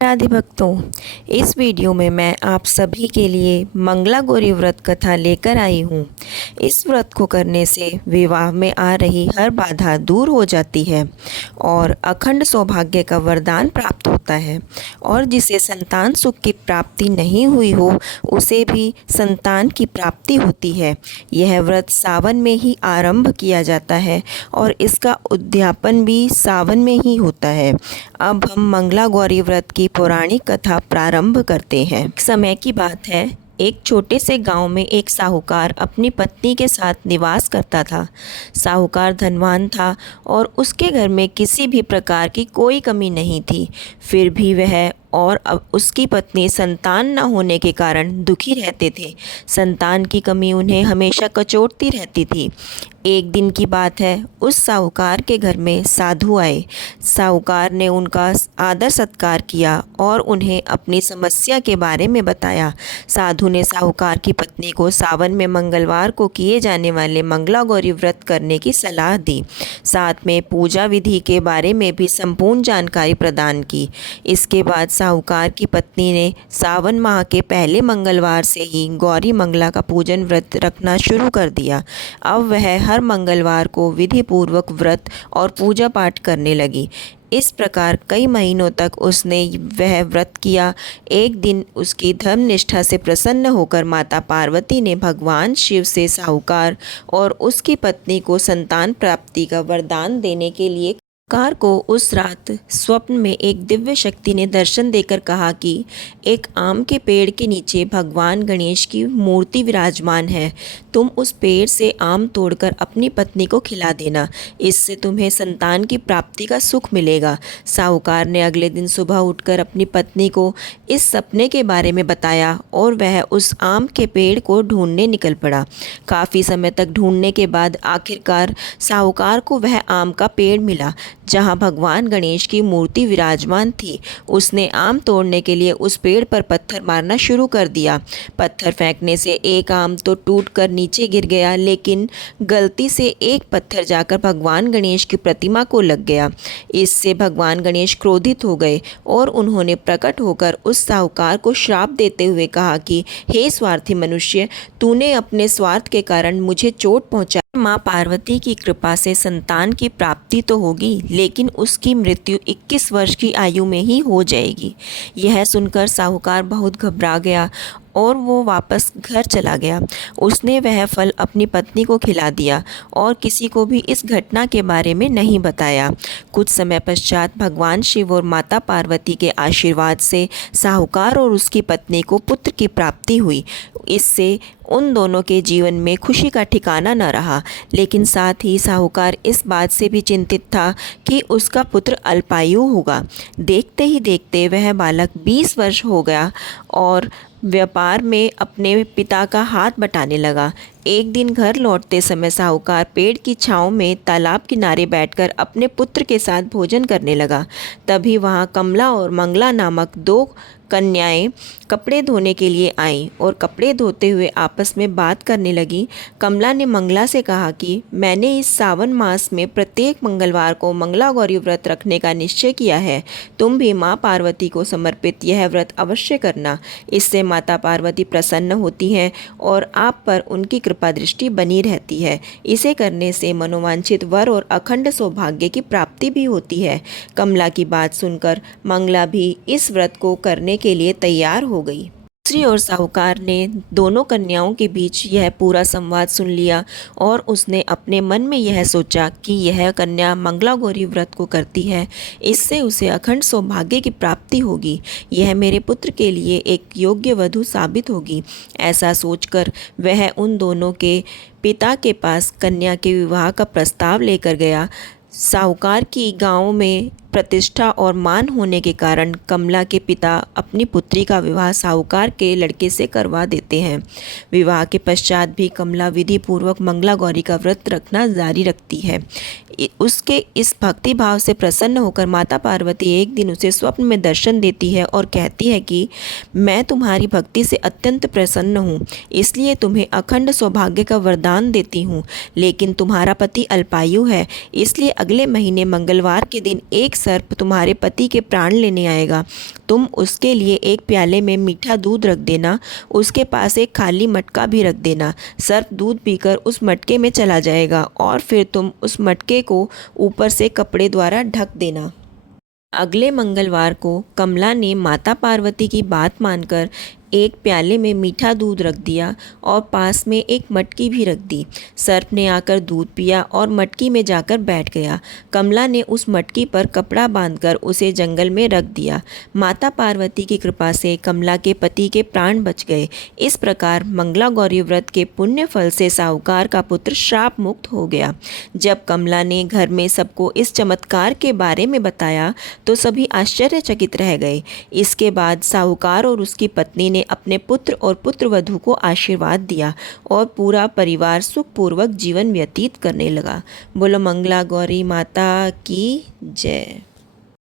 राधे भक्तों, इस वीडियो में मैं आप सभी के लिए मंगला गौरी व्रत कथा लेकर आई हूँ। इस व्रत को करने से विवाह में आ रही हर बाधा दूर हो जाती है और अखंड सौभाग्य का वरदान प्राप्त होता है। और जिसे संतान सुख की प्राप्ति नहीं हुई हो, उसे भी संतान की प्राप्ति होती है। यह व्रत सावन में ही आरंभ किया जाता है और इसका उद्यापन भी सावन में ही होता है। अब हम मंगला गौरी व्रत की पौराणिक कथा प्रारंभ करते हैं। समय की बात है, एक छोटे से गांव में एक साहूकार अपनी पत्नी के साथ निवास करता था। साहूकार धनवान था और उसके घर में किसी भी प्रकार की कोई कमी नहीं थी। फिर भी वह और अब उसकी पत्नी संतान न होने के कारण दुखी रहते थे। संतान की कमी उन्हें हमेशा कचोटती रहती थी। एक दिन की बात है, उस साहूकार के घर में साधु आए। साहूकार ने उनका आदर सत्कार किया और उन्हें अपनी समस्या के बारे में बताया। साधु ने साहूकार की पत्नी को सावन में मंगलवार को किए जाने वाले मंगला गौरी व्रत करने की सलाह दी। साथ में पूजा विधि के बारे में भी संपूर्ण जानकारी प्रदान की। इसके बाद साहूकार की पत्नी ने सावन माह के पहले मंगलवार से ही गौरी मंगला का पूजन व्रत रखना शुरू कर दिया। अब वह हर मंगलवार को विधि पूर्वक व्रत और पूजा पाठ करने लगी। इस प्रकार कई महीनों तक उसने वह व्रत किया। एक दिन उसकी धर्म निष्ठा से प्रसन्न होकर माता पार्वती ने भगवान शिव से साहूकार और उसकी पत्नी को संतान प्राप्ति का वरदान देने के लिए साहूकार को उस रात स्वप्न में एक दिव्य शक्ति ने दर्शन देकर कहा कि एक आम के पेड़ के नीचे भगवान गणेश की मूर्ति विराजमान है। तुम उस पेड़ से आम तोड़कर अपनी पत्नी को खिला देना, इससे तुम्हें संतान की प्राप्ति का सुख मिलेगा। साहूकार ने अगले दिन सुबह उठकर अपनी पत्नी को इस सपने के बारे में बताया और वह उस आम के पेड़ को ढूंढने निकल पड़ा। काफ़ी समय तक ढूंढने के बाद आखिरकार साहूकार को वह आम का पेड़ मिला जहां भगवान गणेश की मूर्ति विराजमान थी। उसने आम तोड़ने के लिए उस पेड़ पर पत्थर मारना शुरू कर दिया। पत्थर फेंकने से एक आम तो टूटकर नीचे गिर गया, लेकिन गलती से एक पत्थर जाकर भगवान गणेश की प्रतिमा को लग गया। इससे भगवान गणेश क्रोधित हो गए और उन्होंने प्रकट होकर उस साहूकार को श्राप देते हुए कहा कि हे स्वार्थी मनुष्य, तूने अपने स्वार्थ के कारण मुझे चोट पहुंचाई। माँ पार्वती की कृपा से संतान की प्राप्ति तो होगी, लेकिन उसकी मृत्यु 21 वर्ष की आयु में ही हो जाएगी। यह सुनकर साहूकार बहुत घबरा गया और वो वापस घर चला गया। उसने वह फल अपनी पत्नी को खिला दिया और किसी को भी इस घटना के बारे में नहीं बताया। कुछ समय पश्चात भगवान शिव और माता पार्वती के आशीर्वाद से साहूकार और उसकी पत्नी को पुत्र की प्राप्ति हुई। इससे उन दोनों के जीवन में खुशी का ठिकाना न रहा, लेकिन साथ ही साहूकार इस बात से भी चिंतित था कि उसका पुत्र अल्पायु होगा। देखते ही देखते वह बालक 20 वर्ष हो गया और व्यापार में अपने पिता का हाथ बटाने लगा। एक दिन घर लौटते समय साहूकार पेड़ की छांव में तालाब किनारे बैठकर अपने पुत्र के साथ भोजन करने लगा। तभी वहां कमला और मंगला नामक 2 कन्याएं कपड़े धोने के लिए आईं और कपड़े धोते हुए आपस में बात करने लगी। कमला ने मंगला से कहा कि मैंने इस सावन मास में प्रत्येक मंगलवार को मंगला गौरी व्रत रखने का निश्चय किया है। तुम भी माँ पार्वती को समर्पित यह व्रत अवश्य करना। इससे माता पार्वती प्रसन्न होती हैं और आप पर उनकी कृपा दृष्टि बनी रहती है। इसे करने से मनोवांछित वर और अखंड सौभाग्य की प्राप्ति भी होती है। कमला की बात सुनकर मंगला भी इस व्रत को करने के लिए तैयार हो गई। दूसरी ओर साहूकार ने दोनों कन्याओं के बीच यह पूरा संवाद सुन लिया और उसने अपने मन में यह सोचा कि यह कन्या मंगला गौरी व्रत को करती है, इससे उसे अखंड सौभाग्य की प्राप्ति होगी। यह मेरे पुत्र के लिए एक योग्य वधू साबित होगी। ऐसा सोचकर वह उन दोनों के पिता के पास कन्या के विवाह का प्रस्ताव लेकर गया। साहूकार की गांव में प्रतिष्ठा और मान होने के कारण कमला के पिता अपनी पुत्री का विवाह साहूकार के लड़के से करवा देते हैं। विवाह के पश्चात भी कमला विधि पूर्वक मंगला गौरी का व्रत रखना जारी रखती है। उसके इस भक्ति भाव से प्रसन्न होकर माता पार्वती एक दिन उसे स्वप्न में दर्शन देती है और कहती है कि मैं तुम्हारी भक्ति से अत्यंत प्रसन्न हूँ, इसलिए तुम्हें अखंड सौभाग्य का वरदान देती हूँ। लेकिन तुम्हारा पति अल्पायु है, इसलिए अगले महीने मंगलवार के दिन एक सर्प तुम्हारे पति के प्राण लेने आएगा। तुम उसके लिए एक प्याले में मीठा दूध रख देना, उसके पास एक खाली मटका भी रख देना। सर्प दूध पीकर उस मटके में चला जाएगा और फिर तुम उस मटके को ऊपर से कपड़े द्वारा ढक देना। अगले मंगलवार को कमला ने माता पार्वती की बात मानकर एक प्याले में मीठा दूध रख दिया और पास में एक मटकी भी रख दी। सर्प ने आकर दूध पिया और मटकी में जाकर बैठ गया। कमला ने उस मटकी पर कपड़ा बांधकर उसे जंगल में रख दिया। माता पार्वती की कृपा से कमला के पति के प्राण बच गए। इस प्रकार मंगला गौरी व्रत के पुण्य फल से साहूकार का पुत्र श्राप मुक्त हो गया। जब कमला ने घर में सबको इस चमत्कार के बारे में बताया तो सभी आश्चर्यचकित रह गए। इसके बाद साहूकार और उसकी पत्नी ने अपने पुत्र और पुत्रवधू को आशीर्वाद दिया और पूरा परिवार सुखपूर्वक जीवन व्यतीत करने लगा। बोलो मंगला गौरी माता की जय।